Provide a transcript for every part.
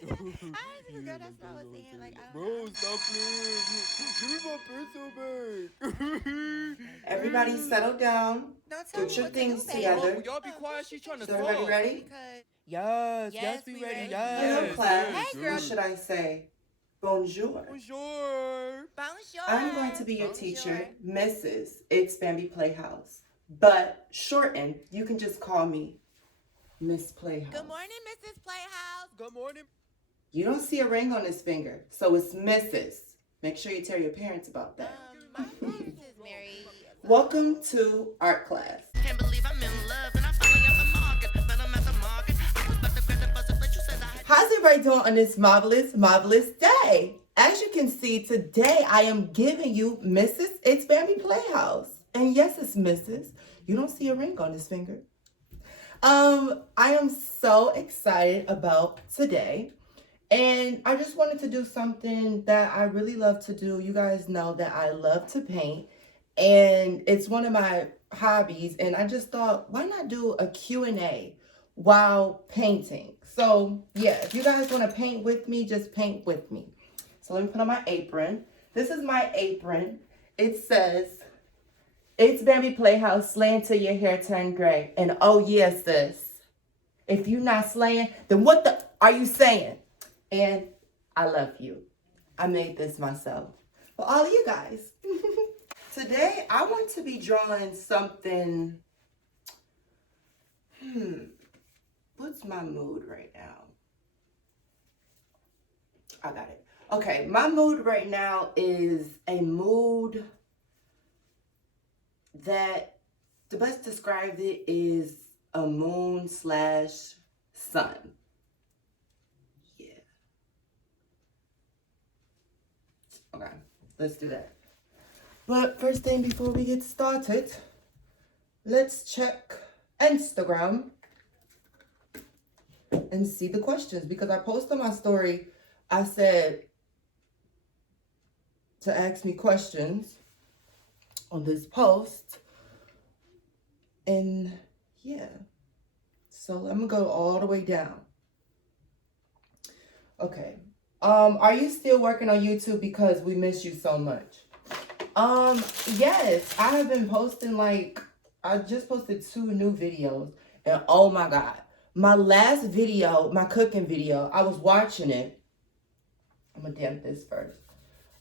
I was girl, that's what I was saying. Like, I Bro, don't stop playing. Give me my pencil back. Everybody settle down. don't tell Get me your what to do, things baby. Y'all, together. y'all be Who quiet. she She's trying think to Is she everybody talk. is? ready? Because Yes, yes, we we ready. ready. Hello, Yes, class. Hey, yes, Or girl. should yes. I say, bonjour? Bonjour. I'm going to Bonjour. be your Bonjour. teacher, Mrs. It's Bambi Playhouse. But shortened, you can just call me Miss Playhouse. Good morning, Mrs. Playhouse. Good morning. You don't see a ring on his finger, so it's Mrs. Make sure you tell your parents about that. My parents is married. So. Welcome to art class. Can't believe I'm in love and I'm falling off the market. But I'm at the market. I was about to grab the bus, but you said I had. How's everybody doing on this marvelous day? As you can see, today I am giving you Mrs. It's Bambi Playhouse. And yes, it's Mrs. You don't see a ring on his finger. I am so excited about today. And I just wanted to do something that I really love to do. You guys know that I love to paint. And it's one of my hobbies. And I just thought, why not do a Q&A while painting? So yeah, if you guys want to paint with me, just paint with me. So let me put on my apron. This is my apron. It says, "It's Bambi Playhouse, slaying till your hair turn gray." And oh yes, sis, if you're not slaying, then what the are you saying? And I love you. I made this myself for all of you guys. Today, I want to be drawing something. What's my mood right now? I got it. Okay, my mood right now is a mood that the best described it is a moon slash sun. Yeah. Okay, let's do that. But first thing before we get started, let's check Instagram and see the questions, because I posted on my story, I said to ask me questions on this post. And yeah, so I'm gonna go all the way down. Okay. Are you still working on YouTube because we miss you so much? Yes, I have been posting, I just posted 2 new videos, and oh my God, my last video, my cooking video, I was watching it. I'm gonna damp this first.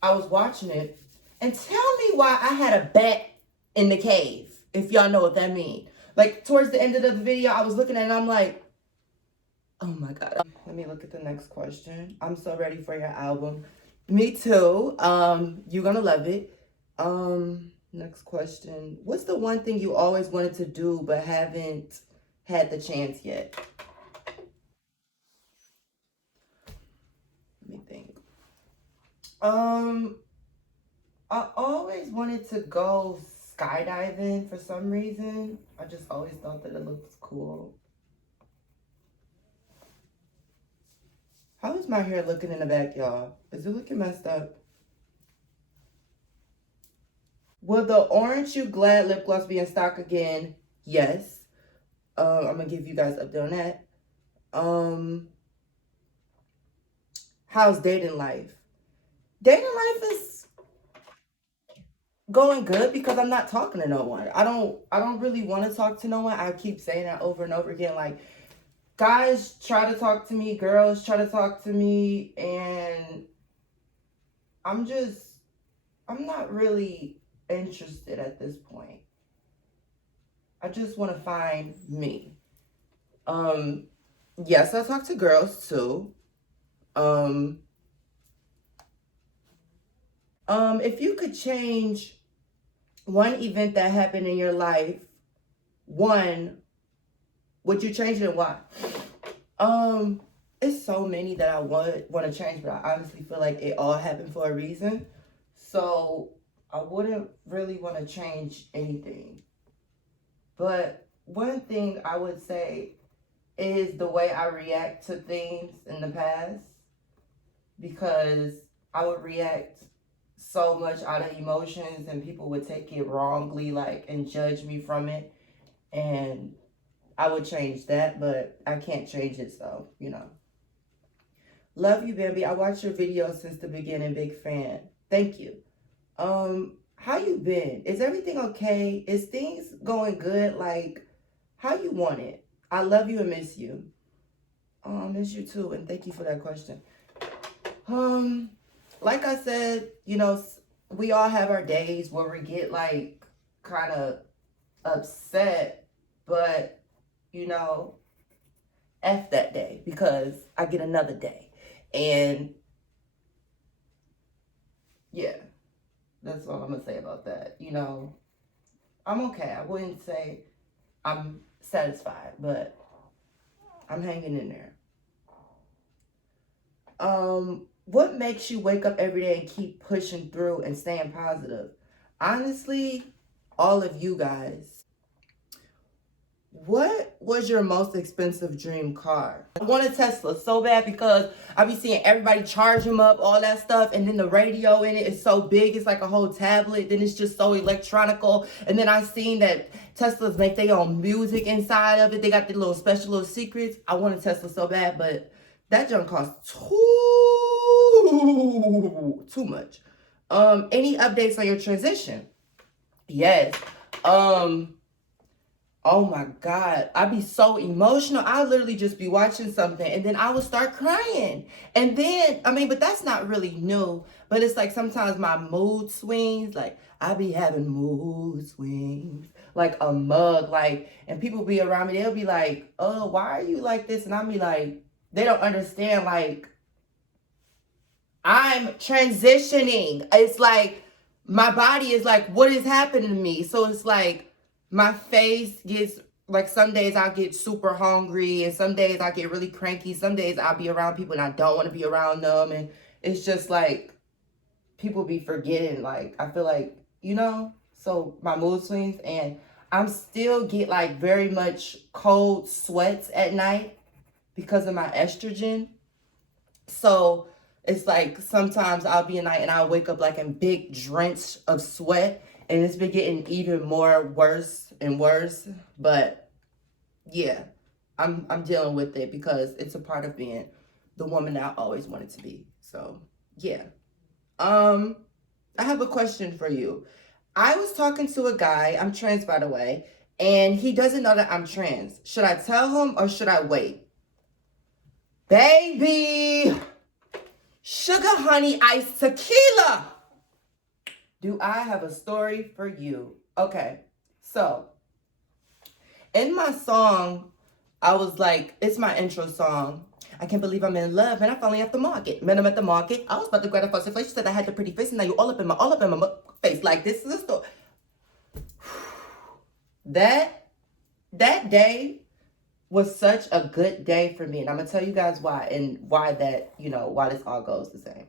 I was watching it, and tell me why I had a bat in the cave, if y'all know what that means. Like, towards the end of the video, I was looking at it and I'm like, oh my God. Let me look at the next question. I'm so ready for your album. Me too. You're gonna love it. Next question. What's the one thing you always wanted to do but haven't had the chance yet? Let me think. I always wanted to go skydiving for some reason. I just always thought that it looks cool. How is my hair looking in the back, y'all? Is it looking messed up? Will the Orange You Glad lip gloss be in stock again? Yes. I'm gonna give you guys an update on that. How's dating life? Dating life is going good because I'm not talking to no one. I don't really want to talk to no one. I keep saying that over and over again. Like, guys try to talk to me, girls try to talk to me, and I'm not really interested at this point. I just want to find me. Yes, I talk to girls too. If you could change one event that happened in your life, would you change it and why? It's so many that I would want to change, but I honestly feel like it all happened for a reason. So I wouldn't really want to change anything. But one thing I would say is the way I react to things in the past, because I would react so much out of emotions and people would take it wrongly, and judge me from it. And I would change that, but I can't change it, so, Love you, Bambi. I watched your videos since the beginning. Big fan. Thank you. How you been? Is everything okay? Is things going good? Like, how you want it? I love you and miss you. I miss you too, and thank you for that question. Like I said, you know, we all have our days where we get like kind of upset, but you know, F that day because I get another day. And yeah, that's all I'm gonna say about that. You know, I'm okay. I wouldn't say I'm satisfied, but I'm hanging in there. What makes you wake up every day and keep pushing through and staying positive? Honestly, all of you guys. What was your most expensive dream car? I want a Tesla so bad because I be seeing everybody charge them up, all that stuff, and then the radio in it is so big, it's like a whole tablet, then it's just so electronical. And then I seen that Teslas make their own music inside of it. They got the little special little secrets. I want a Tesla so bad, but that junk costs too much. Any updates on your transition? Yes. Oh my God, I be so emotional. I literally just be watching something and then I would start crying. And then, but that's not really new, but it's like sometimes my mood swings, like I be having mood swings, like a mug, like, and people be around me, they'll be like, oh, why are you like this? And I'll be like, they don't understand, like, I'm transitioning. It's like, my body is like, what is happening to me? So it's like, my face gets, like, some days I'll get super hungry, and some days I get really cranky. Some days I'll be around people and I don't want to be around them. And it's just like, people be forgetting, like, I feel like, you know, so my mood swings, and I'm still get like very much cold sweats at night because of my estrogen. So it's like sometimes I'll be at night and I'll wake up like in big drench of sweat, and it's been getting even more worse and worse. But yeah, I'm dealing with it because it's a part of being the woman I always wanted to be. So yeah. I have a question for you. I was talking to a guy, I'm trans by the way, and he doesn't know that I'm trans. Should I tell him or should I wait? Baby, sugar, honey, iced tequila. Do I have a story for you? Okay, so in my song, I was like, it's my intro song. I can't believe I'm in love and I finally at the market. Met him at the market. I was about to grab a fussy face. She said I had the pretty face and now you all up in my face. Like, this is a story. That day was such a good day for me. And I'm going to tell you guys why, and why that, you know, why this all goes the same.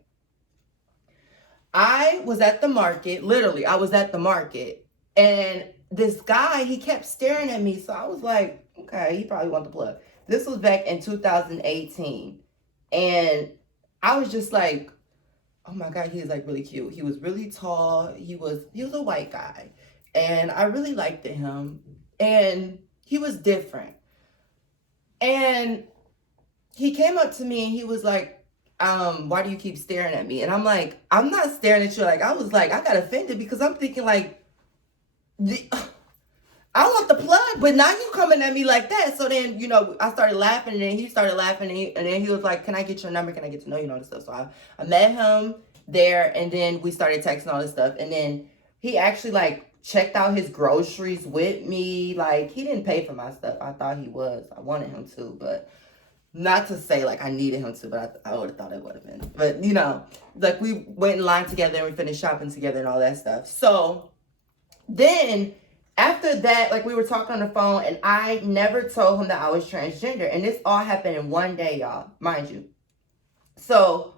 I was at the market, literally, I was at the market, and this guy, he kept staring at me. So I was like, okay, he probably want the plug. This was back in 2018. And I was just like, oh my God, he is like really cute. He was really tall. He was a white guy. And I really liked him. And he was different. And he came up to me and he was like, why do you keep staring at me? And I'm like, I'm not staring at you. Like, I was like, I got offended because I'm thinking like, I want the plug, but now you coming at me like that. So then, you know, I started laughing, and then he started laughing, and then he was like, can I get your number? Can I get to know you and all this stuff? So I met him there, and then we started texting all this stuff. And then he actually like checked out his groceries with me. Like, he didn't pay for my stuff. I thought he was. I wanted him to, but not to say like I needed him to, but I would have thought it would have been. But, you know, like we went in line together and we finished shopping together and all that stuff. So then after that, like, we were talking on the phone, and I never told him that I was transgender. And this all happened in one day, y'all, mind you. So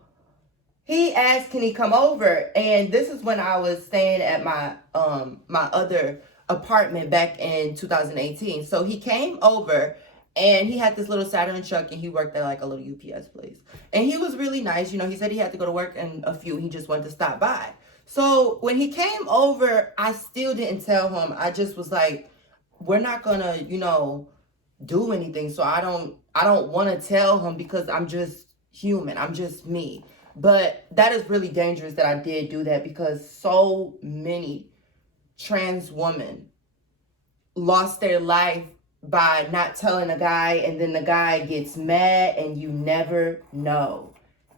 he asked, can he come over? And this is when I was staying at my other apartment back in 2018. So he came over, and he had this little Saturn truck, and he worked at like a little UPS place. And he was really nice. You know, he said he had to go to work in a few. He just wanted to stop by. So when he came over, I still didn't tell him. I just was like, we're not gonna, you know, do anything. So I don't want to tell him because human. I'm just me. But that is really dangerous that I did do that, because so many trans women lost their life by not telling a guy, and then the guy gets mad and you never know.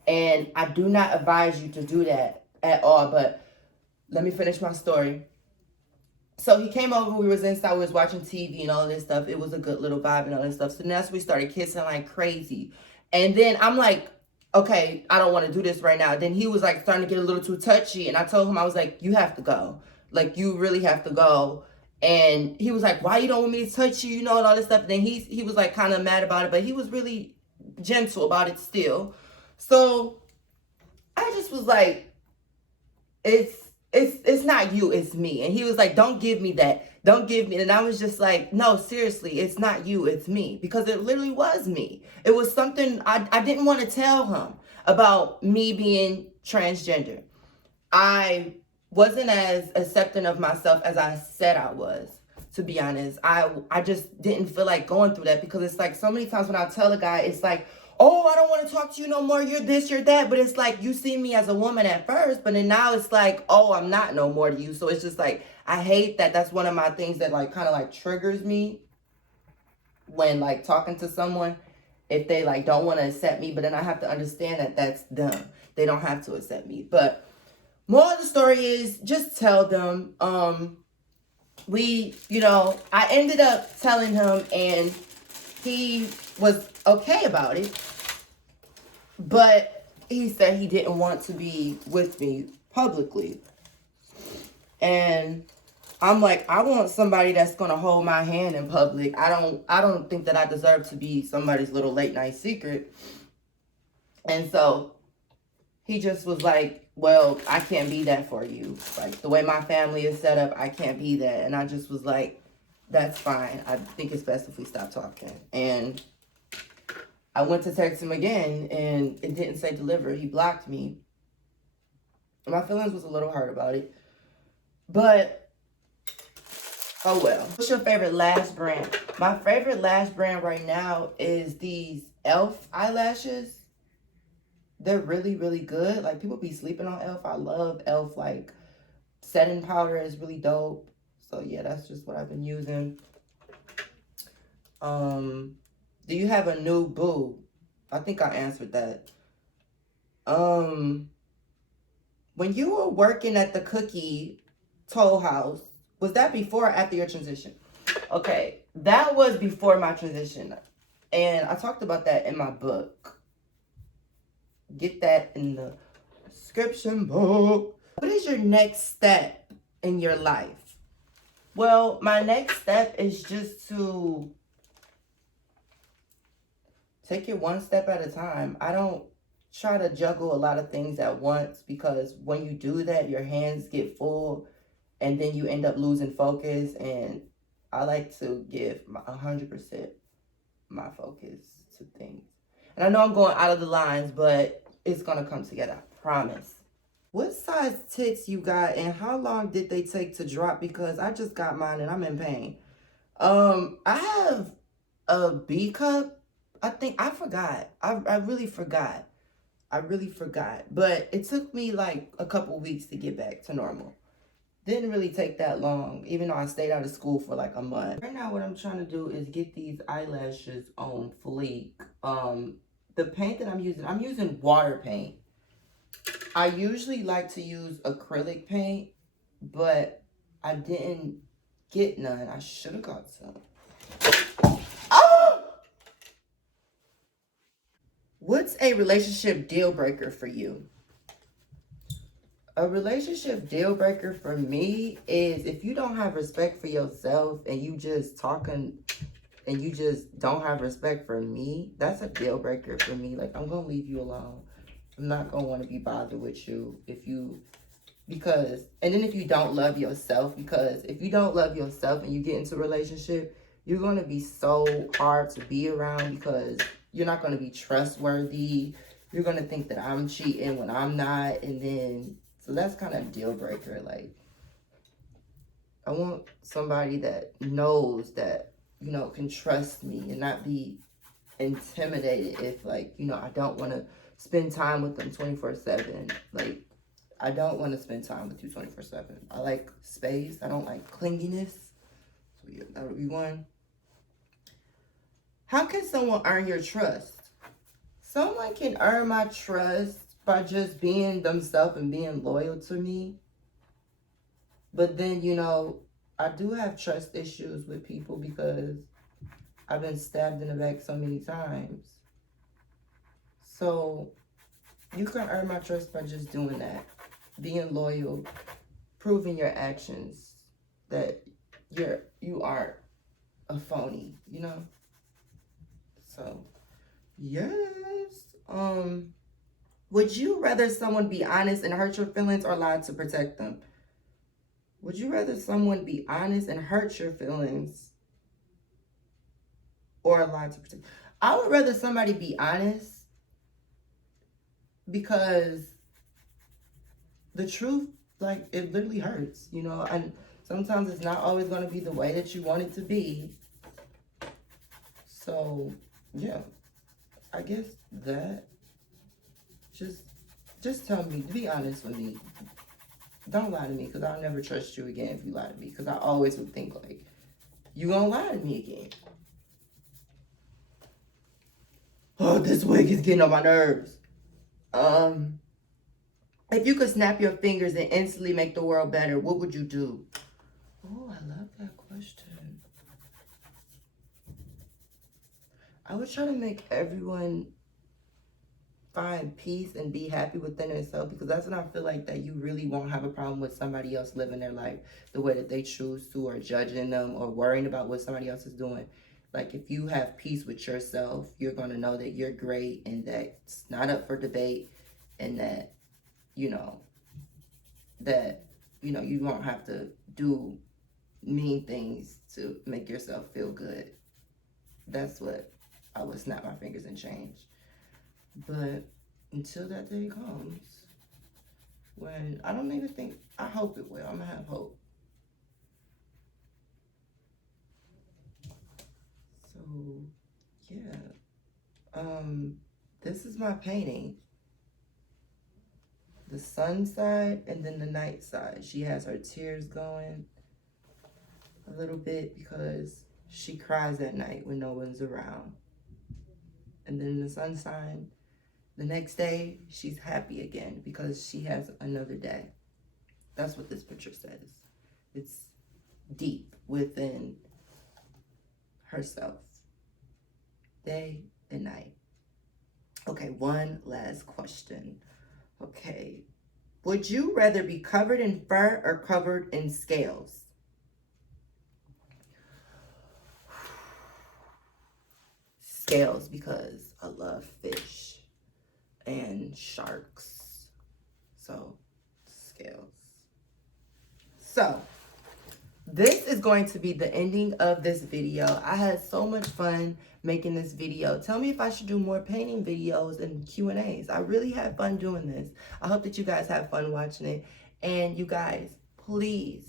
And I do not advise you to do that at all. But let me finish my story. So he came over, we was inside, we was watching TV and all this stuff. It was a good little vibe and all this stuff. So that's when we started kissing like crazy. And then I'm like, okay, I don't want to do this right now. Then he was like starting to get a little too touchy. And I told him, I was like, you have to go. Like, you really have to go. And he was like, why you don't want me to touch you? You know, and all this stuff. And then he was like kind of mad about it, but he was really gentle about it still. So I just was like, it's not you, it's me. And he was like, don't give me that. Don't give me. And I was just like, no, seriously, it's not you, it's me. Because it literally was me. It was something I didn't want to tell him about me being transgender. I wasn't as accepting of myself as I said I was, to be honest. I just didn't feel like going through that, because it's like so many times when I tell a guy, it's like, oh, I don't want to talk to you no more. You're this, you're that. But it's like, you see me as a woman at first, but then now it's like, oh, I'm not no more to you. So it's just like, I hate that. That's one of my things that like kind of like triggers me when like talking to someone, if they like don't want to accept me. But then I have to understand that that's them. They don't have to accept me. But moral of the story is, just tell them. I ended up telling him, and he was okay about it, but he said he didn't want to be with me publicly. And I'm like, I want somebody that's gonna hold my hand in public. I don't think that I deserve to be somebody's little late night secret. And so he just was like, well, I can't be that for you. Like, the way my family is set up, I can't be that. And I just was like, that's fine. I think it's best if we stop talking. And I went to text him again, and it didn't say deliver. He blocked me. My feelings was a little hurt about it. But, oh well. What's your favorite lash brand? My favorite lash brand right now is these e.l.f. eyelashes. They're really, really good. Like, people be sleeping on e.l.f. I love e.l.f. Like, setting powder is really dope. So, yeah, that's just what I've been using. Do you have a new boo? I think I answered that. When you were working at the cookie toll house, was that before or after your transition? Okay, that was before my transition. And I talked about that in my book. Get that in the description book. What is your next step in your life? Well, my next step is just to take it one step at a time. I don't try to juggle a lot of things at once, because when you do that, your hands get full and then you end up losing focus. And I like to give 100% my focus to things. And I know I'm going out of the lines, but it's going to come together, I promise. What size tits you got, and how long did they take to drop? Because I just got mine and I'm in pain. I have a B cup. I think I forgot. I really forgot. But it took me like a couple weeks to get back to normal. Didn't really take that long, even though I stayed out of school for like a month. Right now, what I'm trying to do is get these eyelashes on fleek. The paint that I'm using water paint. I usually like to use acrylic paint, but I didn't get none. I should have got some. Oh! What's a relationship deal breaker for you? A relationship deal breaker for me is if you don't have respect for yourself and you just talking and you just don't have respect for me. That's a deal breaker for me. Like, I'm going to leave you alone. I'm not going to want to be bothered with you and then if you don't love yourself, because if you don't love yourself and you get into a relationship, you're going to be so hard to be around, because you're not going to be trustworthy. You're going to think that I'm cheating when I'm not. And then, so that's kind of a deal breaker. Like, I want somebody that knows that, you know, can trust me and not be intimidated if, like, you know, I don't want to spend time with them 24/7. Like, I don't want to spend time with you 24/7. I like space. I don't like clinginess. So yeah, that would be one. How can someone earn your trust? Someone can earn my trust by just being themselves and being loyal to me. But then, you know, I do have trust issues with people because I've been stabbed in the back so many times. So you can earn my trust by just doing that. Being loyal, proving your actions that you aren't a phony, you know? So, yes. Would you rather someone be honest and hurt your feelings or lie to protect them? Would you rather someone be honest and hurt your feelings or lie to protect? I would rather somebody be honest because the truth, like, it literally hurts, you know, and sometimes it's not always going to be the way that you want it to be. So, yeah, I guess that, just tell me, be honest with me. Don't lie to me, because I'll never trust you again if you lie to me, because I always would think, like, you gonna lie to me again. Oh, this wig is getting on my nerves. If you could snap your fingers and instantly make the world better, what would you do? Oh, I love that question. I would try to make everyone find peace and be happy within themselves, because that's when I feel like that you really won't have a problem with somebody else living their life the way that they choose to, or judging them or worrying about what somebody else is doing. Like, if you have peace with yourself, you're going to know that you're great and that it's not up for debate, and that, you know, you won't have to do mean things to make yourself feel good. That's what I would snap my fingers and change. But until that day comes, when I don't even think, I hope it will. I'm going to have hope. So, yeah. This is my painting. The sun side and then the night side. She has her tears going a little bit because she cries at night when no one's around. And then the sun side, the next day, she's happy again because she has another day. That's what this picture says. It's deep within herself. Day and night. Okay, one last question. Okay. Would you rather be covered in fur or covered in scales? Scales, because I love fish and sharks. So, scales. So, this is going to be the ending of this video. I had so much fun making this video. Tell me if I should do more painting videos and Q&As. I really had fun doing this. I hope that you guys have fun watching it. And you guys, please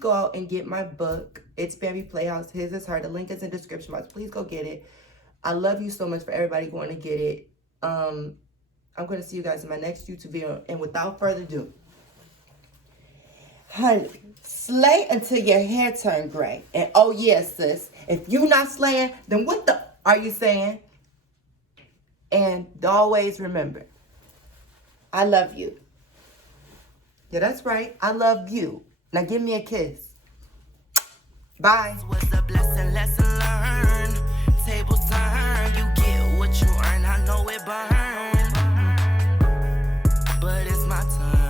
go out and get my book, It's Bambii Playhouse, His is Her. The link is in the description box. Please go get it. I love you so much for everybody going to get it. I'm going to see you guys in my next YouTube video. And without further ado, honey, slay until your hair turn gray. And oh yes, sis, if you not slaying, then what the are you saying? And always remember, I love you. Yeah, that's right. I love you. Now give me a kiss. Bye. Was a blessing, lesson learned. Tables turn, you get what you earn. I know it burn, but it's my turn.